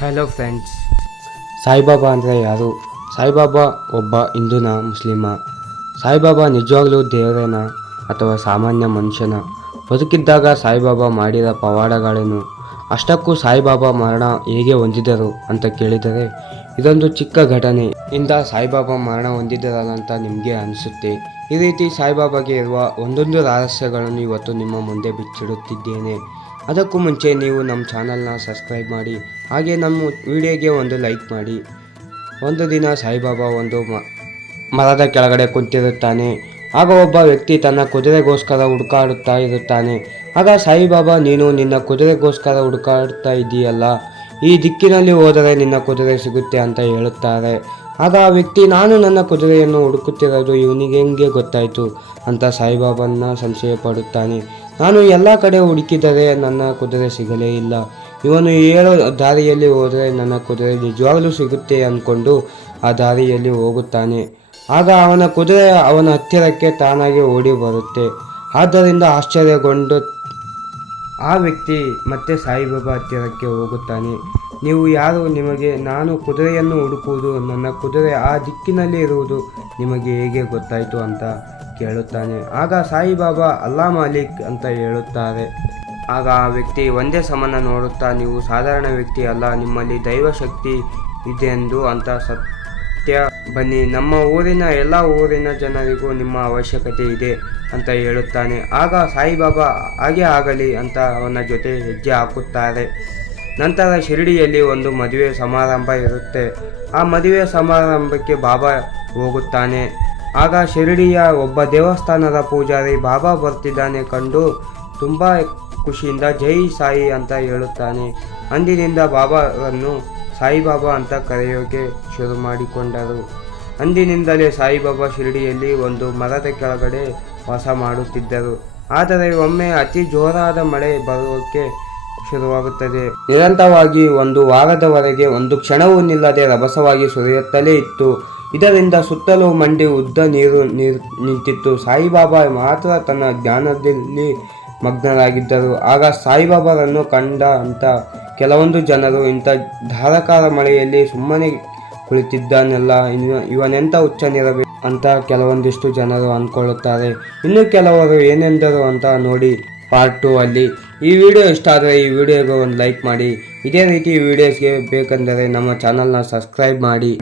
Hello friends, Saibaba ಅಂದರೆ ಯಾರು? ಸಾಯಿಬಾಬಾ ಒಬ್ಬ ಹಿಂದೂನ, ಮುಸ್ಲಿಮ? ಸಾಯಿಬಾಬಾ ನಿಜವಾಗ್ಲೂ ದೇವರೇನ ಅಥವಾ ಸಾಮಾನ್ಯ ಮನುಷ್ಯನ? ಬದುಕಿದ್ದಾಗ ಸಾಯಿಬಾಬಾ ಮಾಡಿದ ಪವಾಡಗಳೇನು? ಅಷ್ಟಕ್ಕೂ ಸಾಯಿಬಾಬಾ ಮರಣ ಹೇಗೆ ಹೊಂದಿದರು ಅಂತ ಕೇಳಿದರೆ, ಇದೊಂದು ಚಿಕ್ಕ ಘಟನೆ ಇಂದ ಸಾಯಿಬಾಬಾ ಮರಣ ಹೊಂದಿದರಲ್ಲ ಅಂತ ನಿಮಗೆ ಅನಿಸುತ್ತೆ. ಈ ರೀತಿ ಸಾಯಿಬಾಬಾಗೆ ಇರುವ ಒಂದೊಂದು ರಹಸ್ಯಗಳನ್ನು ಇವತ್ತು ನಿಮ್ಮ ಮುಂದೆ ಬಿಚ್ಚಿಡುತ್ತಿದ್ದೇನೆ. ಅದಕ್ಕೂ ಮುಂಚೆ ನೀವು ನಮ್ಮ ಚಾನಲ್ನ ಸಬ್ಸ್ಕ್ರೈಬ್ ಮಾಡಿ, ಹಾಗೆ ನಮ್ಮ ವಿಡಿಯೋಗೆ ಒಂದು ಲೈಕ್ ಮಾಡಿ. ಒಂದು ದಿನ ಸಾಯಿಬಾಬಾ ಒಂದು ಮರದ ಕೆಳಗಡೆ ಕುಂತಿರುತ್ತಾನೆ. ಆಗ ಒಬ್ಬ ವ್ಯಕ್ತಿ ತನ್ನ ಕುದುರೆಗೋಸ್ಕರ ಹುಡುಕಾಡುತ್ತಾ ಇರುತ್ತಾನೆ. ಆಗ ಸಾಯಿಬಾಬಾ, ನೀನು ನಿನ್ನ ಕುದುರೆಗೋಸ್ಕರ ಹುಡುಕಾಡುತ್ತಾ ಇದೆಯಲ್ಲ, ಈ ದಿಕ್ಕಿನಲ್ಲಿ ಹೋದರೆ ನಿನ್ನ ಕುದುರೆ ಸಿಗುತ್ತೆ ಅಂತ ಹೇಳುತ್ತಾರೆ. ಆಗ ಆ ವ್ಯಕ್ತಿ, ನಾನು ನನ್ನ ಕುದುರೆಯನ್ನು ಹುಡುಕುತ್ತಿರೋದು ಇವನಿಗೆ ಹೆಂಗೆ ಗೊತ್ತಾಯಿತು ಅಂತ ಸಾಯಿಬಾಬಾನ ಸಂಶಯ ಪಡುತ್ತಾನೆ. ನಾನು ಎಲ್ಲ ಕಡೆ ಹುಡುಕಿದರೆ ನನ್ನ ಕುದುರೆ ಸಿಗಲೇ ಇಲ್ಲ. ಇವನು ಹೇಳೋ ದಾರಿಯಲ್ಲಿ ಹೋದರೆ ನನ್ನ ಕುದುರೆ ನಿಜವಾಗ್ಲೂ ಸಿಗುತ್ತೆ ಅಂದ್ಕೊಂಡು ಆ ದಾರಿಯಲ್ಲಿ ಹೋಗುತ್ತಾನೆ. ಆಗ ಅವನ ಕುದುರೆ ಅವನ ಹತ್ತಿರಕ್ಕೆ ತಾನಾಗಿ ಓಡಿ ಬರುತ್ತೆ. ಆದ್ದರಿಂದ ಆಶ್ಚರ್ಯಗೊಂಡು ಆ ವ್ಯಕ್ತಿ ಮತ್ತೆ ಸಾಯಿಬಾಬಾ ಹತ್ತಿರಕ್ಕೆ ಹೋಗುತ್ತಾನೆ. ನೀವು ಯಾರು? ನಾನು ಕುದುರೆಯನ್ನು ಹುಡುಕುವುದು, ನನ್ನ ಕುದುರೆ ಆ ದಿಕ್ಕಿನಲ್ಲಿ ಇರುವುದು ನಿಮಗೆ ಹೇಗೆ ಗೊತ್ತಾಯಿತು ಅಂತ ಕೇಳುತ್ತಾನೆ. ಆಗ ಸಾಯಿಬಾಬಾ, ಅಲ್ಲಾ ಮಾಲೀಕ್ ಅಂತ ಹೇಳುತ್ತಾರೆ. ಆಗ ಆ ವ್ಯಕ್ತಿ ಒಂದೇ ಸಮನ ನೋಡುತ್ತಾ, ನೀವು ಸಾಧಾರಣ ವ್ಯಕ್ತಿ ಅಲ್ಲ, ನಿಮ್ಮಲ್ಲಿ ದೈವಶಕ್ತಿ ಇದೆ ಅಂತ ಸತ್ಯ. ಬನ್ನಿ, ನಮ್ಮ ಊರಿನ ಎಲ್ಲ ಊರಿನ ಜನರಿಗೂ ನಿಮ್ಮ ಅವಶ್ಯಕತೆ ಇದೆ ಅಂತ ಹೇಳುತ್ತಾನೆ. ಆಗ ಸಾಯಿಬಾಬಾ ಹಾಗೆ ಆಗಲಿ ಅಂತ ಅವನ ಜೊತೆ ಹೆಜ್ಜೆ ಹಾಕುತ್ತಾರೆ. ನಂತರ ಶಿರಡಿಯಲ್ಲಿ ಒಂದು ಮದುವೆ ಸಮಾರಂಭ ಇರುತ್ತೆ. ಆ ಮದುವೆ ಸಮಾರಂಭಕ್ಕೆ ಬಾಬಾ ಹೋಗುತ್ತಾನೆ. ಆಗ ಶಿರಡಿಯ ಒಬ್ಬ ದೇವಸ್ಥಾನದ ಪೂಜಾರಿ ಬಾಬಾ ಬರ್ತಿದ್ದಾನೆ ಕಂಡು ತುಂಬ ಖುಷಿಯಿಂದ ಜೈ ಸಾಯಿ ಅಂತ ಹೇಳುತ್ತಾನೆ. ಅಂದಿನಿಂದ ಬಾಬಾರನ್ನು ಸಾಯಿಬಾಬಾ ಅಂತ ಕರೆಯೋಕೆ ಶುರು ಮಾಡಿಕೊಂಡರು. ಅಂದಿನಿಂದಲೇ ಸಾಯಿಬಾಬಾ ಶಿರಡಿಯಲ್ಲಿ ಒಂದು ಮರದ ಕೆಳಗಡೆ ವಾಸ ಮಾಡುತ್ತಿದ್ದರು. ಆದರೆ ಒಮ್ಮೆ ಅತಿ ಜೋರಾದ ಮಳೆ ಬರೋಕ್ಕೆ ಶುರುವಾಗುತ್ತದೆ. ನಿರಂತರವಾಗಿ ಒಂದು ವಾರದವರೆಗೆ ಒಂದು ಕ್ಷಣವೂ ನಿಲ್ಲದೆ ರಭಸವಾಗಿ ಸುರಿಯುತ್ತಲೇ ಇತ್ತು. ಇದರಿಂದ ಸುತ್ತಲೂ ಮಂಡಿ ಉದ್ದ ನೀರು ನಿಂತಿತ್ತು. ಸಾಯಿಬಾಬಾ ಮಾತ್ರ ತನ್ನ ಜ್ಞಾನದಲ್ಲಿ ಮಗ್ನರಾಗಿದ್ದರು. ಆಗ ಸಾಯಿಬಾಬಾರನ್ನು ಕಂಡ ಅಂತ ಕೆಲವೊಂದು ಜನರು, ಇಂಥ ಧಾರಾಕಾರ ಮಳೆಯಲ್ಲಿ ಸುಮ್ಮನೆ ಕುಳಿತಿದ್ದಾನಲ್ಲ, ಇವನೆಂಥ ಹುಚ್ಚನಿರಬೇಕು ಅಂತ ಕೆಲವೊಂದಿಷ್ಟು ಜನರು ಅಂದ್ಕೊಳ್ಳುತ್ತಾರೆ. ಇನ್ನು ಕೆಲವರು ಏನೆಂದರು ಅಂತ ನೋಡಿ ಪಾರ್ಟ್ 2 ಅಲ್ಲಿ. ಈ ವಿಡಿಯೋ ಇಷ್ಟ ಆದರೆ ಈ ವಿಡಿಯೋಗೆ ಒಂದು ಲೈಕ್ ಮಾಡಿ. ಇದೇ ರೀತಿ ವಿಡಿಯೋಸ್ಗೆ ಬೇಕೆಂದರೆ ನಮ್ಮ ಚಾನಲ್ನ ಸಬ್ಸ್ಕ್ರೈಬ್ ಮಾಡಿ.